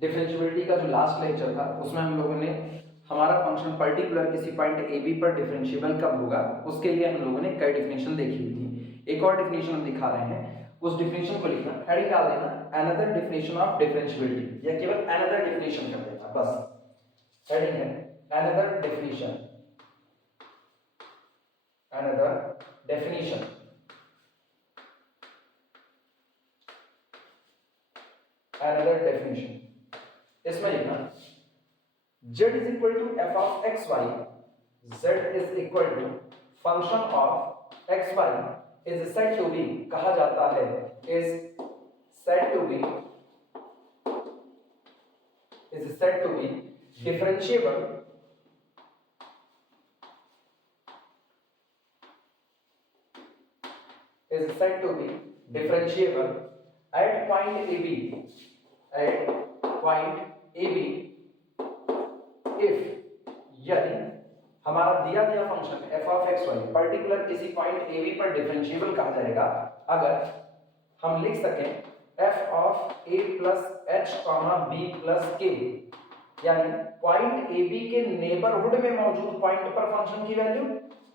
Differentiability का जो last lecture था उसमें हम लोगों ने हमारा फंक्शन पर्टिकुलर किसी पॉइंट ए बी पर डिफरेंशिएबल कब होगा उसके लिए हम लोगों ने कई डेफिनेशन देखी हुई थी। एक और डेफिनेशन हम दिखा रहे हैं, उस डेफिनेशन को लिखना, हेडिंग डाल देना अनदर डेफिनेशन ऑफ डिफरेंशियबिलिटी या केवल अनदर डेफिनेशन कर देना बस। हेडिंग है another definition, another definition, another definition. इसमें लिखना z is equal to f of xy, z is equal to function of xy is said to be, कहा जाता है is said to be differentiable at point AB, if, यदि हमारा दिया गया function f of xy particular किसी point AB पर differentiable कहा जाएगा अगर हम लिख सकें f of a plus h b plus k, यानी पॉइंट AB के नेबरहुड में मौजूद पॉइंट पर फंक्शन की वैल्यू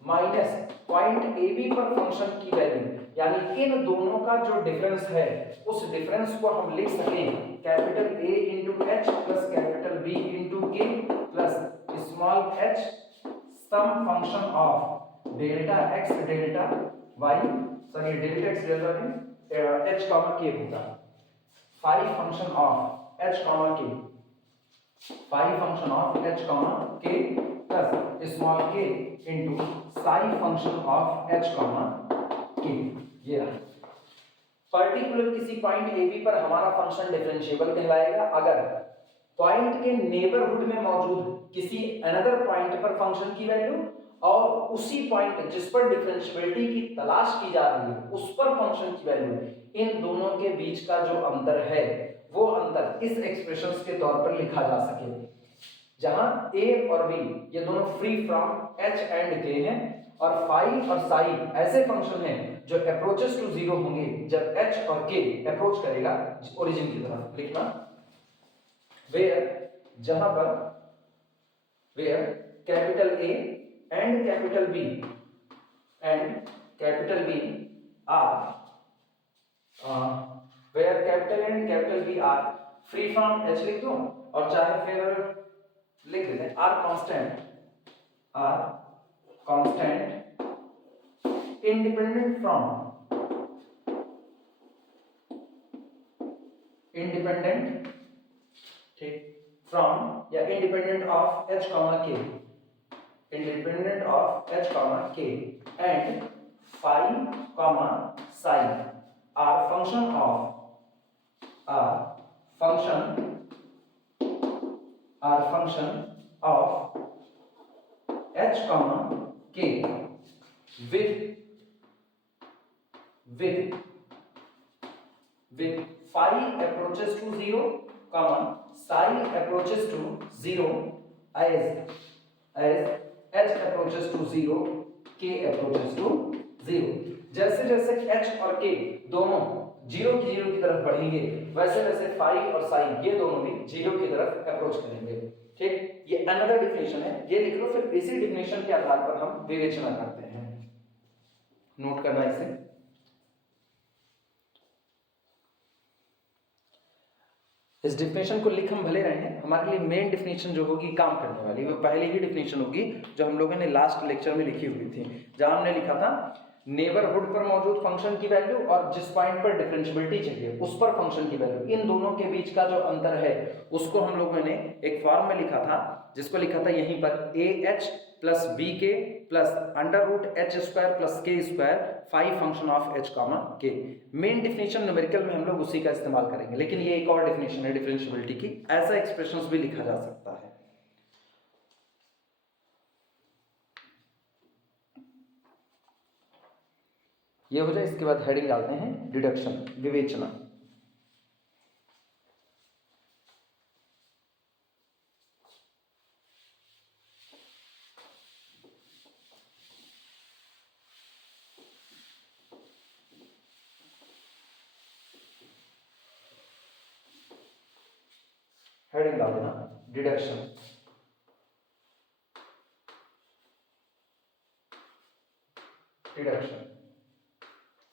माइनस पॉइंट AB पर फंक्शन की वैल्यू, यानी इन दोनों का जो डिफरेंस है उस डिफरेंस को हम लिख सकें capital A into H plus capital B into K plus small h some function of delta x delta y, sorry delta x delta h comma k होगा, phi function of h comma k, phi function of h comma k plus small k into psi function of h comma k। ये रहा particular किसी point A B पर हमारा function differentiable कहलाएगा अगर point के neighbourhood में मौजूद किसी अनदर पॉइंट पर फंक्शन की वैल्यू और उसी पॉइंट जिस पर डिफरेंशिएबिलिटी की तलाश की जा रही है उस पर फंक्शन की वैल्यू, इन दोनों के बीच का जो अंतर है वो अंतर इस एक्सप्रेशंस के तौर पर लिखा जा सके, जहां a और b ये दोनों free from h and k हैं और फाई और साई ऐसे फंक्शन हैं जो अप्रोचेस टू जीरो होंगे जब h और k अप्रोच करेगा ओरिजिन की तरफ। लिखना वेयर, जहां पर where capital A and capital B are where capital A and capital B are free from h लिख दो और चाहे फिर लिख देते हैं आर कांस्टेंट इंडिपेंडेंट फ्रॉम या independent of h comma k and phi comma psi are function of h comma k with phi approaches to 0 comma psi approaches to 0 as h approaches to 0 k approaches to 0। जैसे जैसे h और k दोनों 0 की तरफ बढ़ेंगे वैसे वैसे phi और psi ये दोनों भी 0 की तरफ अप्रोच करेंगे। ठीक, ये अनदर डेफिनेशन है, ये लिख लो, फिर इसी डेफिनेशन के आधार पर हम विवेचना करते हैं। नोट करना इसे। इस डेफिनेशन को लिख हम भले रहे हैं, हमारे लिए मेन डेफिनेशन जो होगी काम करने वाली वो पहले ही डेफिनेशन होगी जो हम लोगों ने लास्ट लेक्चर में लिखी हुई थी, जहां हमने लिखा था नेबरहुड पर मौजूद फंक्शन की वैल्यू और जिस पॉइंट पर डिफरेंशियबिलिटी चाहिए उस पर फंक्शन की वैल्यू, इन दोनों के बीच का जो अंतर है उसको हम लोगों ने एक फॉर्म में लिखा था जिसको लिखा था यहीं पर AH plus BK plus under root h square plus k square phi function of h comma k। Main definition numerical में हम लोग उसी का इस्तेमाल करेंगे, लेकिन ये एक और डिफिनेशन है डिफरेंशियबिलिटी की, ऐसा एक्सप्रेशंस भी लिखा जा सकता है। ये हो जाए, इसके बाद हेडिंग डालते हैं डिडक्शन, विवेचना। हेडिंग डाल देना डिडक्शन।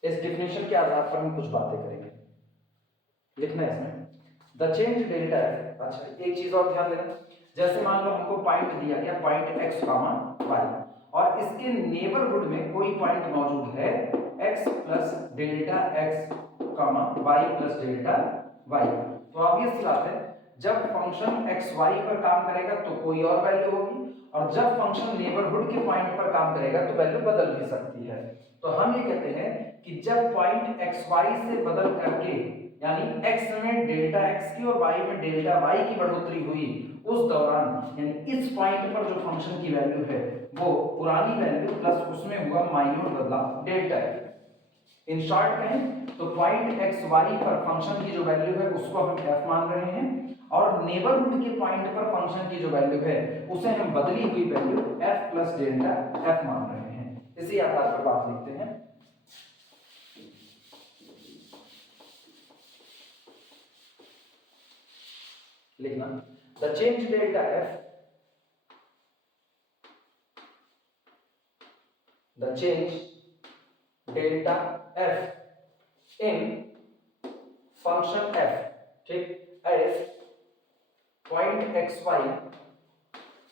इस डिफिनेशन के आधार पर हम कुछ बातें करेंगे। लिखना है इसमें द चेंज डेल्टा एफ। अच्छा एक चीज और ध्यान देना, जैसे मान लो हमको पॉइंट दिया गया पॉइंट x y और इसके नेबरहुड में कोई पॉइंट मौजूद है x plus delta x y plus delta y। तो ऑब्वियस सी बात है जब फंक्शन x y पर काम करेगा तो कोई और वैल्यू होगी, और जब फंक्शन नेबरहुड के पॉइंट पर काम करेगा तो वैल्यू बदल भी सकती है। तो हम ये कहते हैं कि जब पॉइंट x y से बदल करके यानी x में डेल्टा x की और y में डेल्टा y की बढ़ोतरी हुई, उस दौरान यानी इस पॉइंट पर जो फंक्शन की वैल्यू है वो पुरानी वैल्यू प्लस उसमें हुआ माइन्यूट बदलाव डेल्टा f। इन शॉर्ट कहें तो पॉइंट x y पर फंक्शन की जो वैल्यू है उसको हम f मान रहे हैं, और नेबरहुड के पॉइंट पर फंक्शन की जो वैल्यू है उसे हम बदली हुई value f plus delta f मान रहे हैं। इसी आधार पर बात लिखते हैं। लिखना the change delta f, the change delta f in function f, ठीक, as point xy,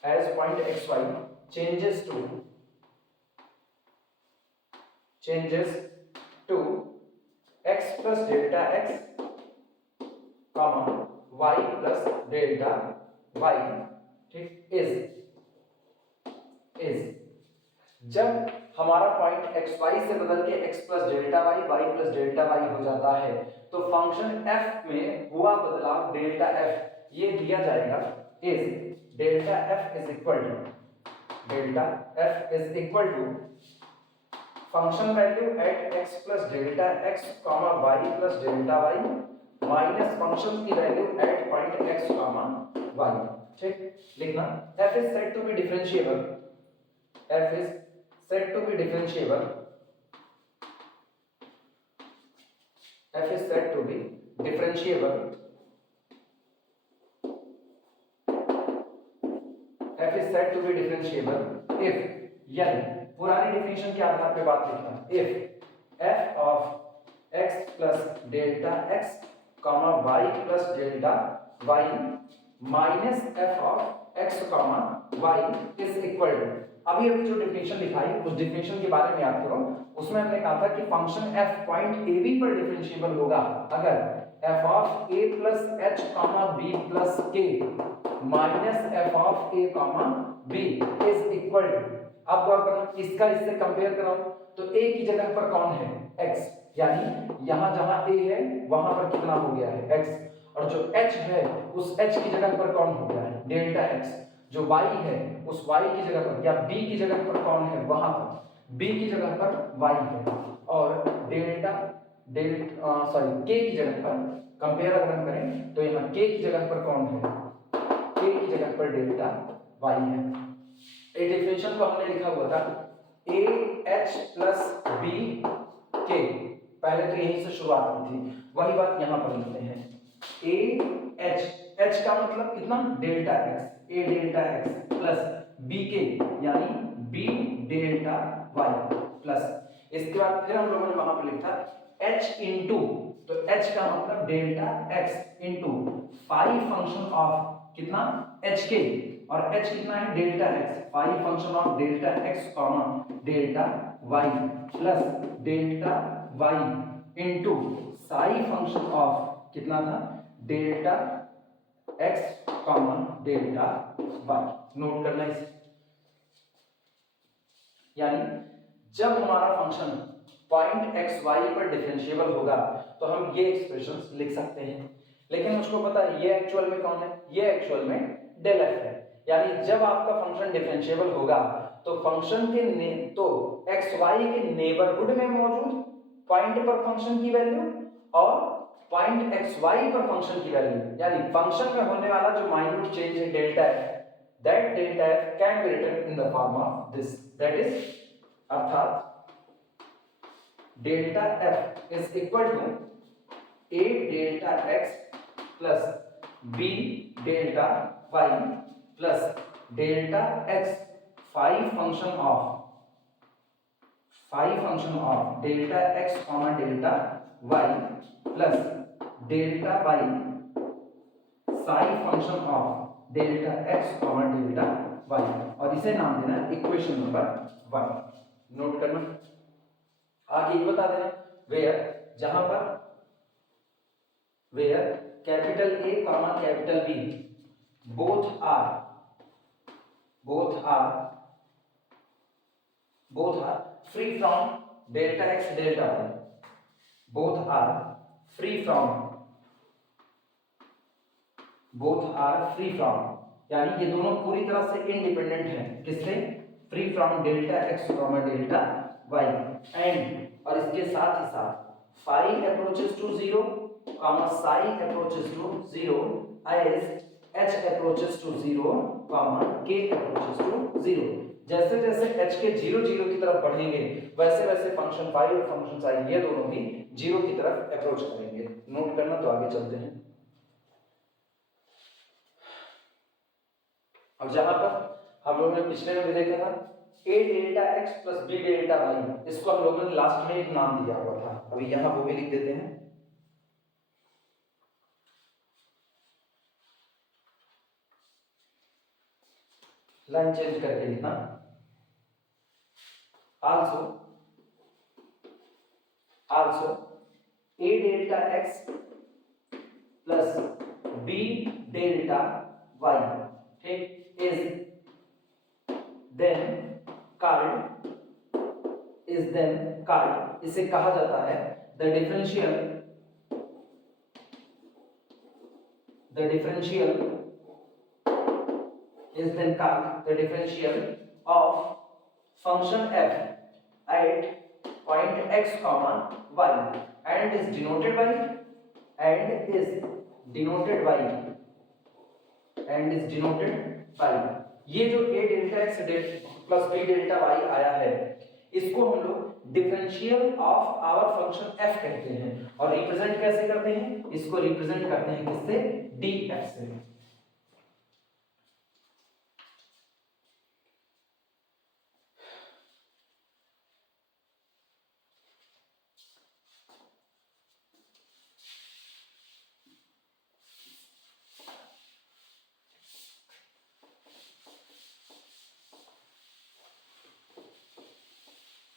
as point xy changes to x plus delta x comma y plus delta y, ठीक, is जब हमारा पॉइंट xy से बदल के x plus delta y y plus delta y हो जाता है तो फंक्शन f में हुआ बदलाव डेल्टा f ये दिया जाएगा is delta f is equal to function value at x plus delta x comma y plus delta y minus function की value at point x comma y, ठीक। लिखना f is said to be differentiable, f is said to be differentiable, f is said to be differentiable, f is said to be differentiable if, यानी पुरानी definition के आधार पे बात लिखना, if f of x plus delta x comma y plus delta y minus f of x comma y is equal to, अभी जो definition दिखाई उस डिफिनेशन के बारे में याद करो। उसमें हमने कहा था कि फंक्शन f पॉइंट ab पर डिफरेंशिएबल होगा अगर f of a plus h comma b plus k minus f of a comma b is equal to, अब गौर करना इसका इससे कंपेयर करो तो a की जगह पर कौन है x, यानी यहां जहां a है वहां पर कितना हो गया है x, और जो h है उस h की जगह पर कौन हो गया है डेल्टा x, जो y है उस y की जगह पर या b की जगह पर कौन है वहां पर b की जगह पर y है, और k की जगह पर कंपेयर अगर हम करें तो यहाँ k की जगह पर कौन है, k की जगह पर डेल्टा y है। ये डिफिनेशन को हमने लिखा हुआ था a h plus b k, पहले तो यहीं से शुरुआत की थी, वही बात यहाँ पर लिखते हैं a h का मतलब कितना delta x, a delta x plus b के यानी b डेल्टा y प्लस, इसके बाद फिर हम लोगों ने वहां पर लिखा h इंटू, तो h का मतलब delta x into phi function of कितना h के, और h कितना है delta x, phi function of delta x comma delta y plus delta y into psi function of कितना था delta x comma delta y। Note करना इसे, यानी जब हमारा फंक्शन पॉइंट x y पर डिफरेंशिएबल होगा तो हम ये एक्सप्रेशंस लिख सकते हैं, लेकिन मुझको पता है ये एक्चुअल में कौन है, ये एक्चुअल में डेल f है, यानी जब आपका फंक्शन डिफरेंशिएबल होगा तो फंक्शन के तो x y के नेबरहुड में मौजूद पॉइंट पर फंक्शन की वैल्यू और पॉइंट x y पर फंक्शन की वैल्यू, यानी फंक्शन में होने वाला जो माइन्यूट चेंज है delta f, that delta f can be written in the form of this, that is अर्थात delta f is equal to a delta x plus b delta y plus delta x phi function of delta x comma delta y plus delta y psi function of delta x comma delta y, और इसे नाम देना equation number 1। Note करना। आगे ये बता देना where, जहां पर where capital A comma capital B both are free from delta x delta y, both are free from यानी ये दोनों पूरी तरह से इंडिपेंडेंट हैं। किससे? Free from delta x comma delta y and, और इसके साथ ही साथ phi approaches to 0 comma psi approaches to 0 as h approaches to 0 comma k approaches to 0। जैसे जैसे h के 0 0 की तरफ बढ़ेंगे वैसे वैसे फंक्शन फाई और फंक्शन साई ये दोनों भी 0 की तरफ अप्रोच करेंगे। नोट करना। तो आगे चलते हैं। अब जहां पर हम लोगों ने पिछले में भी देखा था a delta x plus b delta y, इसको हम लोगों ने लास्ट में एक नाम दिया हुआ था। अभी यहां वो भी लिख देते हैं। लाइन चेंज करके लिखना। Also a delta x plus b delta y, ठीक, इज देन कॉल्ड, इसे कहा जाता है the differential is then called the differential of function f at point x comma y and is denoted by ये जो a delta x plus b delta y आया है इसको हम लोग differential of our function f कहते हैं। और रिप्रेजेंट कैसे करते हैं? इसको रिप्रेजेंट करते हैं किससे? df से।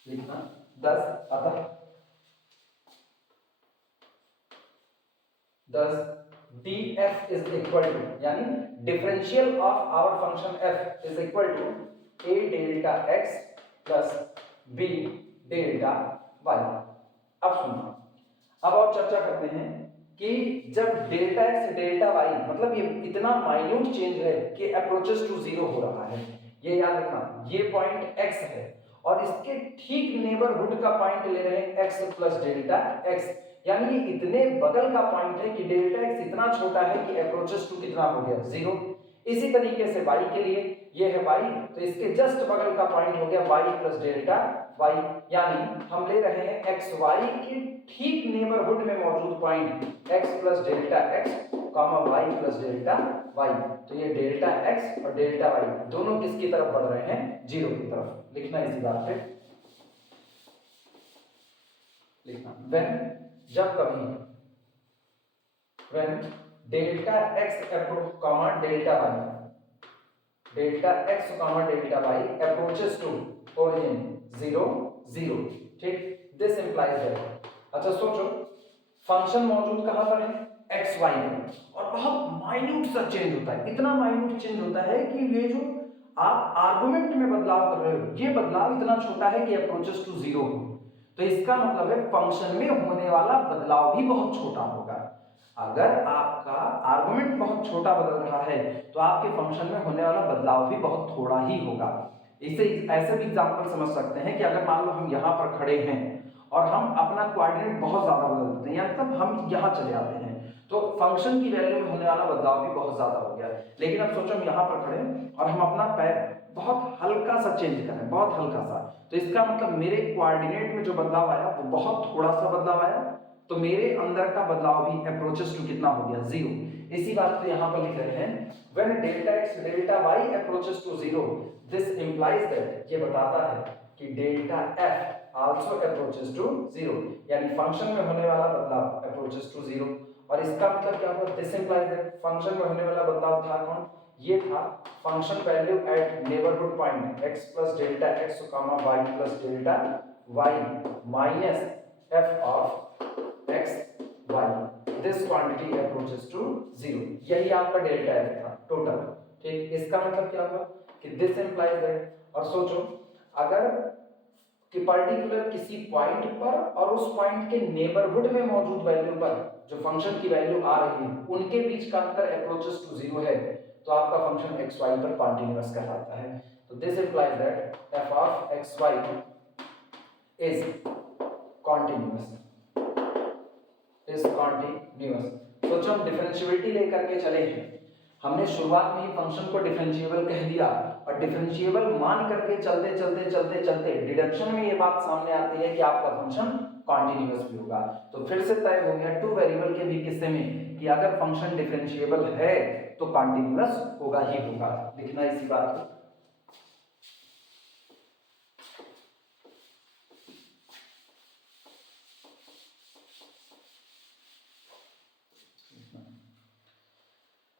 लिखना 10 अतः 10 df इज इक्वल टू, यानी differential of our function f is equal to a delta x plus b delta y। अब सुनो, अब और चर्चा करते हैं कि जब डेल्टा x डेल्टा y, मतलब ये इतना माइन्यूट चेंज है कि अप्रोचेस टू 0 हो रहा है। ये याद रखना, ये पॉइंट x है और इसके ठीक नेबरहुड का पॉइंट ले रहे हैं x प्लस डेल्टा x, यानी ये इतने बगल का पॉइंट है कि डेल्टा x इतना छोटा है कि अप्रोचेस टू कितना हो गया? 0। इसी तरीके से y के लिए ये है y, तो इसके जस्ट बगल का पॉइंट हो गया y प्लस डेल्टा y, यानी हम ले रहे हैं xy के ठीक नेबरहुड में मौजूद point x plus delta x comma y plus delta y। तो ये डेल्टा x और डेल्टा y दोनों किसकी तरफ बढ़ रहे हैं? 0 की तरफ। लिखना इसी बात पे लिखना, जब कभी when delta x comma delta y approaches to origin 0 0, ठीक, दिस इंप्लाइज दैट। अच्छा सोचो, फंक्शन मौजूद कहां पर है? एक्स वाई में, और बहुत माइन्यूट सा चेंज होता है। इतना माइन्यूट चेंज होता है कि ये जो आप आर्गुमेंट में बदलाव कर रहे हो, ये बदलाव इतना छोटा है कि अप्रोचेस टू 0 हो। तो इसका मतलब है फंक्शन में होने वाला बदलाव भी बहुत छोटा होगा। अगर आपका आर्गुमेंट बहुत छोटा बदल रहा है तो आपके फंक्शन में होने वाला बदलाव भी बहुत थोड़ा ही होगा। इसे ऐसे भी एग्जांपल समझ सकते हैं कि अगर मान लो हम यहाँ पर खड़े हैं और हम अपना कोऑर्डिनेट बहुत ज्यादा बदल देते हैं, या मतलब हम यहाँ चले आते हैं, तो फंक्शन की वैल्यू में होने वाला बदलाव भी बहुत ज्यादा हो गया। लेकिन अब सोचो हम यहाँ पर खड़े हैं और हम अपना पैर बहुत हल्का सा चेंज करें, बहुत हल्का सा, तो इसका मतलब मेरे कोऑर्डिनेट में जो बदलाव आया वो बहुत थोड़ा सा बदलाव आया, तो मेरे अंदर का बदलाव भी अप्रोचेस टू कितना हो गया? 0। इसी बात को यहाँ पर लिख रहे हैं when delta x delta y approaches to zero this implies that, ये बताता है कि delta f also approaches to zero, यानी फंक्शन में होने वाला बदलाव अप्रोचेस टू जीरो। और इसका मतलब क्या हुआ, दिस इंप्लाइज दैट फंक्शन में होने वाला बदलाव था कौन, ये था function value at neighbourhood point x plus delta x comma y plus delta y minus f of x y this quantity approaches to zero. यही आपका डेल्टा f था टोटल। ठीक, इसका मतलब क्या हुआ कि दिस इंप्लाइज दैट। और सोचो अगर कि पर्टिकुलर किसी पॉइंट पर और उस पॉइंट के नेबरहुड में मौजूद वैल्यू पर जो फंक्शन की वैल्यू आ रही है उनके बीच का अंतर अप्रोचेस टू जीरो है, तो आपका फंक्शन एक्स वाई पर कॉन्टिन्यूअस कहलाता है। तो this implies that f of x y is continuous, सोचो हम डिफरेंशिएबिलिटी लेकर के चले हैं, हमने शुरुआत में ही फंक्शन को डिफरेंशिएबल कह दिया और डिफरेंशिएबल मान करके चलते चलते चलते चलते डिडक्शन में ये बात सामने आती है कि आपका फंक्शन कॉन्टिन्यूअस भी होगा। तो फिर से तय हो गया टू वेरिएबल के भी किस्से में कि अगर फंक्शन डिफरेंशिएबल है तो कॉन्टिन्यूअस होगा ही होगा। लिखना इसी बात को।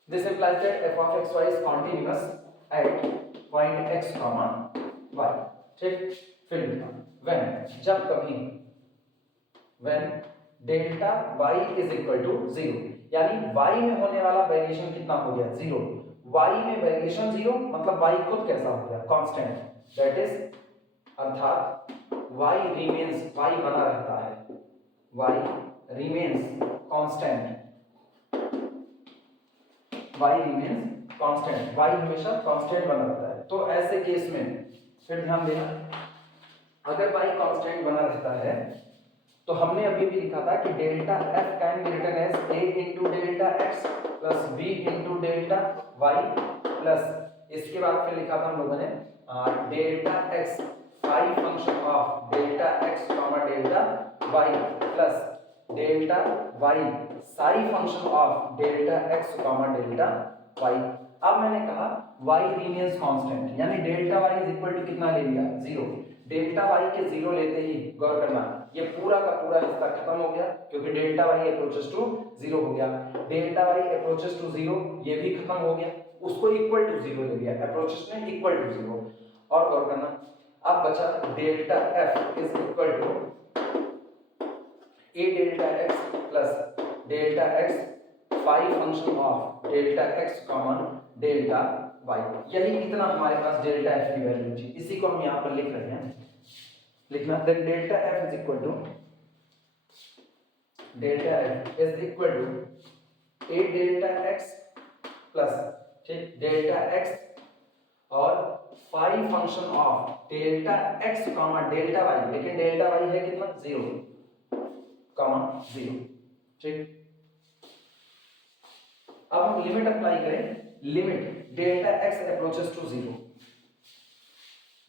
This implies that f of x y is continuous at point x comma y। ठीक, फिर लिखना when, जब कभी when delta y is equal to 0, यानी y में होने वाला वेरिएशन कितना हो गया, 0। y में वेरिएशन 0 मतलब y खुद कैसा हो गया, कांस्टेंट, दैट इज अर्थात y remains, y बना रहता है, y remains constant, y remains constant, y हमेशा कांस्टेंट बना रहता है। तो ऐसे केस में फिर ध्यान देना, अगर y कांस्टेंट बना रहता है तो हमने अभी भी लिखा था कि delta f can be written as a into delta x plus b into delta y plus इसके बाद फिर लिखा था हम लोगों ने delta x phi function of delta x comma delta y plus delta y psi function of delta x comma delta y। अब मैंने कहा y रिमेन्स कांस्टेंट, यानी delta y is equal to कितना ले लिया, 0। डेल्टा y के 0 लेते ही गौर करना ये पूरा का पूरा हिस्सा खत्म हो गया क्योंकि डेल्टा y अप्रोचेस टू 0 हो गया। डेल्टा y अप्रोचेस टू 0 ये भी खत्म हो गया, उसको इक्वल टू 0 ले लिया, अप्रोचेस में इक्वल टू 0। और गौर करना अब बचा delta f is equal to a delta x plus delta x phi function of delta x comma delta y। यही इतना हमारे पास डेल्टा f की वैल्यू थी, इसी को हम यहाँ पर लिख रहे हैं। लिखना that delta f is equal to delta f is equal to a delta x plus ठीक डेल्टा x और phi function of delta x comma delta y, लेकिन डेल्टा y है कितना, 0 कॉमा 0। ठीक, अब हम लिमिट अप्लाई करें, limit delta x approaches to 0।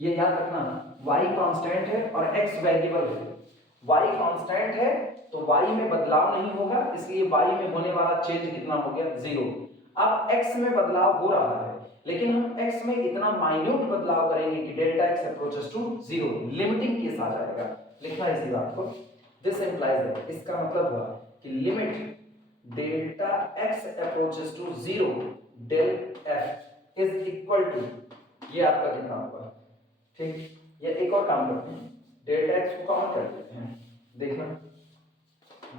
ये याद रखना y कांस्टेंट है और x वेरिएबल है। y कांस्टेंट है तो y में बदलाव नहीं होगा, इसलिए y में होने वाला चेंज कितना हो गया, 0। अब x में बदलाव हो रहा है लेकिन हम x में इतना माइन्यूट बदलाव करेंगे कि delta x approaches to 0, limiting case आ जाएगा। लिखना इसी बात को, दिस इंप्लाइज दैट, इसका मतलब हुआ कि limit delta x approaches to 0 del f is equal to, ये आपका कितना होगा। ठीक, ये एक और काम करते हैं, डेल्टा x को कॉमन कर लेते हैं। देखना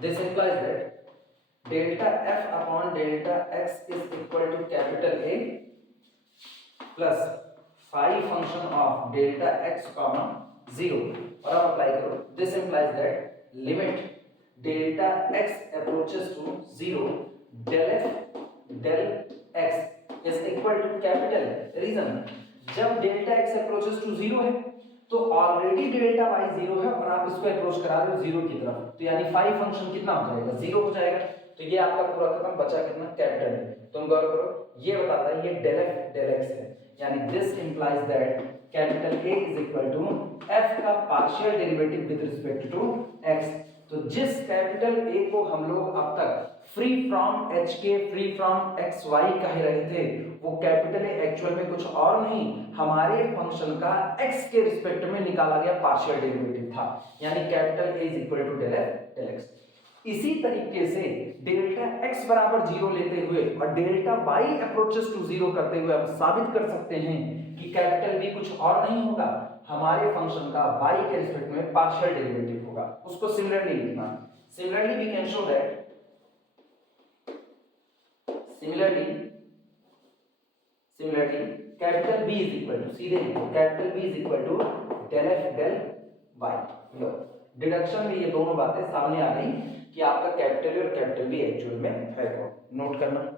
this implies that delta f upon delta x is equal to capital A plus phi function of delta x comma 0। और अब अप्लाई करो, this implies that limit delta x approaches to 0 del f del x is equal to capital, reason जब delta x approaches to 0 है तो already delta y 0 है और आप इसको अप्रोच करा रहे हो 0 की तरफ, तो यानी फाई फंक्शन कितना हो जाएगा, 0 हो जाएगा। तो ये आपका पूरा खत्म, बचा कितना, कैपिटल है। तुम गौर करो ये बताता है ये डेल f डेल x है, यानी this implies that capital A is equal to f का partial derivative with respect to x तो जिस कैपिटल ए को हम लोग अब तक फ्री फ्रॉम एच के, फ्री फ्रॉम एक्स वाई कह रहे थे, वो कैपिटल ए एक्चुअल में कुछ और नहीं, हमारे फंक्शन का एक्स के रिस्पेक्ट में निकाला गया पार्शियल डेरिवेटिव था, यानी capital A is equal to del f del x. इसी तरीके से डेल्टा x बराबर 0 लेते हुए और डेल्टा y अप्रोचेस टू 0 करते हुए हम साबित कर सकते हैं कि कैपिटल B कुछ और नहीं होगा, हमारे फंक्शन का y के रिस्पेक्ट में पार्शियल डेरिवेटिव होगा। उसको सिमिलरली लिखना, similarly we can show that, similarly capital B is equal to, सीधे लिखो, capital B is equal to del f del y। लो डिडक्शन में ये दोनों बातें सामने आ गई कि आपका कैपिटल और कैपिटल बी एक्चुअल में है, को नोट करना।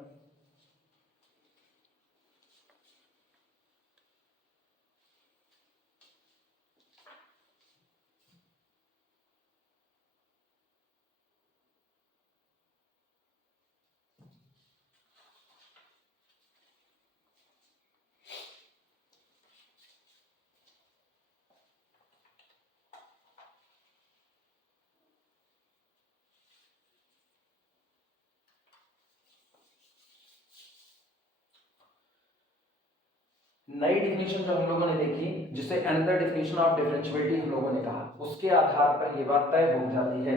नई डिफिनेशन जो हम लोगों ने देखी, जिसे अनदर डिफिनेशन ऑफ डिफरेंशिएबिलिटी हम लोगों ने कहा, उसके आधार पर ये बात तय हो जाती है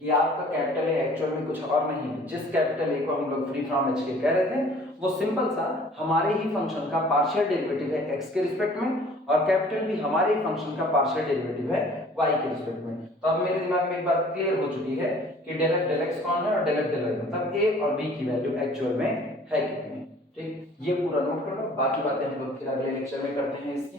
कि आपका कैपिटल ए एक्चुअल में कुछ और नहीं है। जिस कैपिटल ए को हम लोग फ्री फ्रॉम एच के कह रहे थे, वो सिंपल सा हमारे ही फंक्शन का पार्शियल डेरिवेटिव है एक्स के रिस्पेक्ट में, और कैपिटल बी हमारे ही फंक्शन का पार्शियल डेरिवेटिव है वाई के रिस्पेक्ट में। तो अब मेरे दिमाग में एक बात क्लियर हो चुकी है कि डेल एफ डेल एक्स कौन है और डेल एफ डेल वाई, मतलब ए और बी की वैल्यू एक्चुअल में है कितनी। ठीक, ये पूरा नोट कर लो, बाकी बातें हम लोग फिर अगले लेक्चर में करते हैं इसकी।